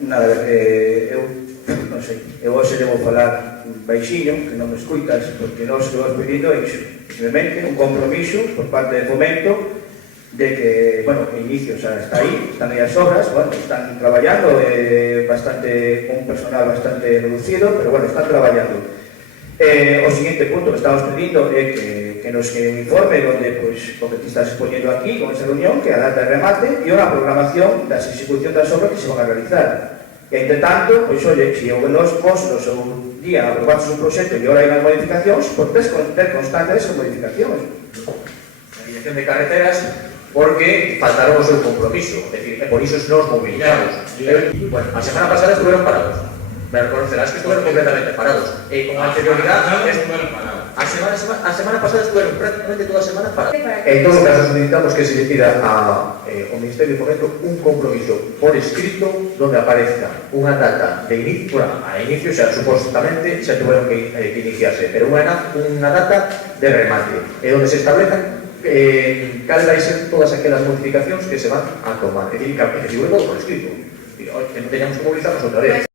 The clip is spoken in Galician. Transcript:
Nada, eu non sei, eu hoxe devo falar baixiño, que non me escuitas, porque nós que vos pedindo é iso, simplemente un compromiso por parte de Fomento de que, bueno, o inicio xa está aí, están aí as obras, bueno, están traballando, con un personal bastante reducido, pero bueno, están traballando. O seguinte punto que estamos pedindo é que nos que un informe onde, pois, o que te estás exponiendo aquí, con esa reunión, que a data de remate e unha programación das ejecución das obras que se van a realizar. E, entre tanto, pois, oye, se nos no seu día aprobamos un proxecto e ahora hai unhas modificacións, pois ter constancia desas modificacións. A dirección de carreteras, porque faltaron o seu compromiso, é dicir, por iso nos movilizamos. Bueno, a semana pasada estuvieron parados. Me reconocerás que estuvieron completamente parados. E con anterioridad, a semana pasada estuvieron prácticamente toda a semana parados. En todo caso, necesitamos que se le pida ao Ministerio de Fomento un compromiso por escrito donde aparezca unha data de inicio, a inicio xa supostamente xa tuvieron que iniciarse, pero unha data de remate, e donde se establezan cal vai ser todas aquelas modificacións que se van a tomar. É dicir, que figure todo por escrito. Que non teñamos que movilizarnos outra vez.